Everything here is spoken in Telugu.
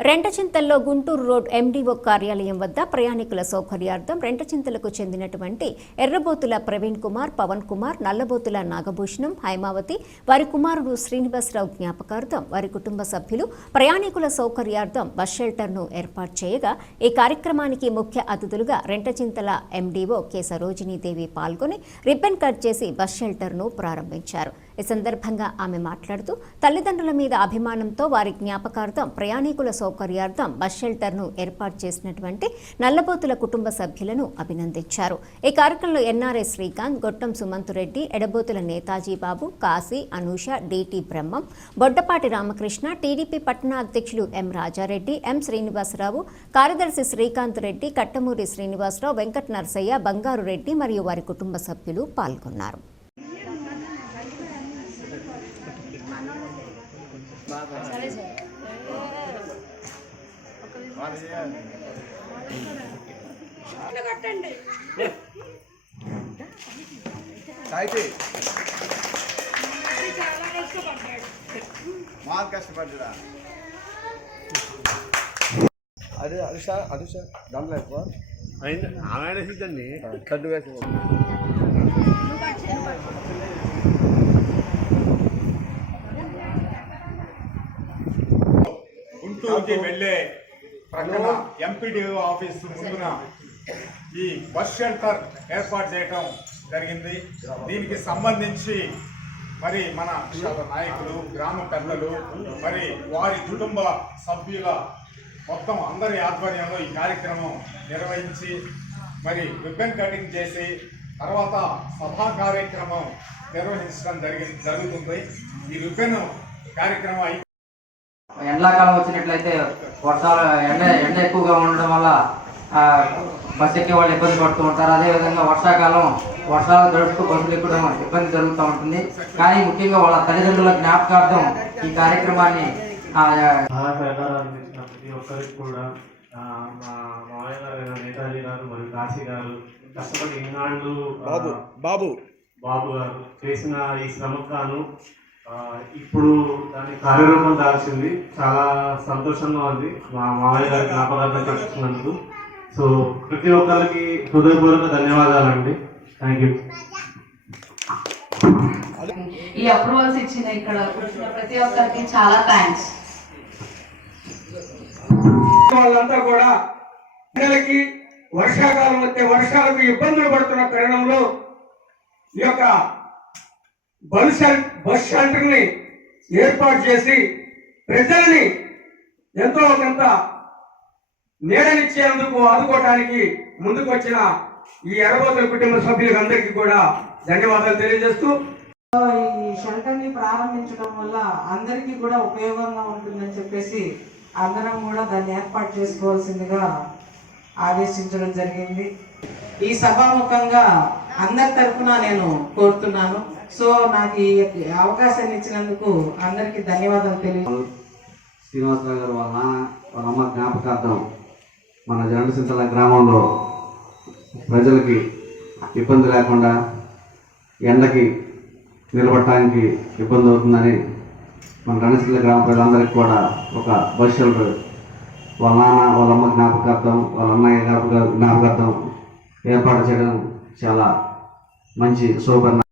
రెంటచింతల్లో గుంటూరు రోడ్ ఎండీఓ కార్యాలయం వద్ద ప్రయాణికుల సౌకర్యార్థం రెంటచింతలకు చెందినటువంటి ఎర్రబోతుల ప్రవీణ్ కుమార్ పవన్ కుమార్ నల్లబోతుల నాగభూషణం హైమావతి వారి కుమారుడు శ్రీనివాసరావు జ్ఞాపకార్థం వారి కుటుంబ సభ్యులు ప్రయాణికుల సౌకర్యార్థం బస్ షెల్టర్ను ఏర్పాటు చేయగా ఈ కార్యక్రమానికి ముఖ్య అతిథులుగా రెంటచింతల ఎండీఓ కె. సరోజినీదేవి పాల్గొని రిబ్బన్ కట్ చేసి బస్ షెల్టర్ను ప్రారంభించారు. ఈ సందర్భంగా ఆమె మాట్లాడుతూ తల్లిదండ్రుల మీద అభిమానంతో వారి జ్ఞాపకార్థం ప్రయాణికుల సౌకర్యార్థం బస్ షెల్టర్ను ఏర్పాటు చేసినటువంటి నల్లబోతుల కుటుంబ సభ్యులను అభినందించారు. ఈ కార్యక్రమంలో NRI Srikanth Gottam Sumanthreddy Edabothula Netaji Babu Kashi Anusha DT Brahmam Boddapati Ramakrishna TDP పట్టణ అధ్యక్షులు ఎం రాజారెడ్డి ఎం శ్రీనివాసరావు కార్యదర్శి శ్రీకాంత్ రెడ్డి కట్టమూరి శ్రీనివాసరావు వెంకట నరసయ్య బంగారు రెడ్డి మరియు వారి కుటుంబ సభ్యులు పాల్గొన్నారు. అయితే మాకు కష్టపడ్డా అదే అనుష అనుష దాంట్లో ఎక్కువ. అయింది. ఆమె కడ్డు వేసి గుంటూరుకి వెళ్ళే ప్రక్కన ఎంపీడీఓ ఆఫీస్ ముందున ఈ బస్ షెల్టర్ ఏర్పాటు చేయటం జరిగింది. దీనికి సంబంధించి మరి మన నాయకులు గ్రామ పెద్దలు మరి వారి కుటుంబ సభ్యుల మొత్తం అందరి ఆధ్వర్యంలో ఈ కార్యక్రమం నిర్వహించి మరి రిబ్బన్ కటింగ్ చేసి తర్వాత సభా కార్యక్రమం నిర్వహించడం జరిగి జరుగుతుంది. ఈ రిబ్బన్ కార్యక్రమం అయి ఎండాకాలం వచ్చినట్లయితే వర్షాలు ఎండ ఎండ ఎక్కువగా ఉండడం వల్ల ఆ, బస్సు ఎక్కే వాళ్ళు ఇబ్బంది పడుతూ ఉంటారు. అదేవిధంగా వర్షాకాలం వర్షాలు గడుపుతూ బస్సులు ఎక్కడం ఇబ్బంది జరుగుతూ ఉంటుంది. కానీ ముఖ్యంగా వాళ్ళ తల్లిదండ్రుల జ్ఞాపకార్థం ఈ కార్యక్రమాన్ని ప్రతి ఒక్కరికి కూడా మా గారు నేతాజీ గారు మరియు కాశీ గారు కష్టపడి ఈనాడు బాబు బాబు. బాబు గారు చేసిన ఈ శ్రమకు గాను ఆ, ఇప్పుడు దాని కార్యరూపం దాల్చింది. చాలా సంతోషంగా ఉంది. మా మామయ్య గారి జ్ఞాపకార్థం తెచ్చుకున్నందుకు సో ప్రతి ఒక్కరికి హృదయపూర్వక ధన్యవాదాలండి. థ్యాంక్ యూ ఈ అప్రూవల్స్ ఇచ్చిన ఇక్కడ కూర్చున్న ప్రతి ఒక్కరికి చాలా థ్యాంక్స్ వాళ్ళంతా కూడా పిల్లలకి వర్షాకాలం వస్తే వర్షాలకు ఇబ్బందులు పడుతున్న తరుణంలో ఈ యొక్క బస్ బస్ షెల్టర్ని ఏర్పాటు చేసి ప్రజల్ని ఎంతో కొంత నీడనిచ్చేందుకు ఆదుకోవటానికి ముందుకు వచ్చిన ఈ ఎర్రబోతుల కుటుంబ సభ్యులందరికీ కూడా ధన్యవాదాలు తెలియజేస్తూ ఈ షెల్టర్ని ప్రారంభించడం వల్ల అందరికీ కూడా ఉపయోగంగా ఉంటుందని చెప్పేసి అందరం కూడా దాన్ని ఏర్పాటు చేసుకోవాల్సిందిగా ఆదేశించడం జరిగింది. ఈ సభాముఖంగా అందరి తరఫున నేను కోరుతున్నాను. సో నాకు ఈ అవకాశాన్ని ఇచ్చినందుకు అందరికీ ధన్యవాదాలు తెలియ శ్రీనివాసరావు గారు వాళ్ళ నాన్న వాళ్ళ అమ్మ జ్ఞాపకార్థం మన జనసింతల గ్రామంలో ప్రజలకి ఇబ్బంది లేకుండా ఎండకి నిలబడటానికి ఇబ్బంది అవుతుందని మన రణశీల గ్రామ ప్రజలందరికీ కూడా ఒక బస్ షెల్టర్ వాళ్ళ నాన్న వాళ్ళ అమ్మ జ్ఞాపకార్థం వాళ్ళ అన్నయ్య జ్ఞాపక జ్ఞాపకార్థం ఏర్పాటు చేయడం చాలా మంచి సూపర్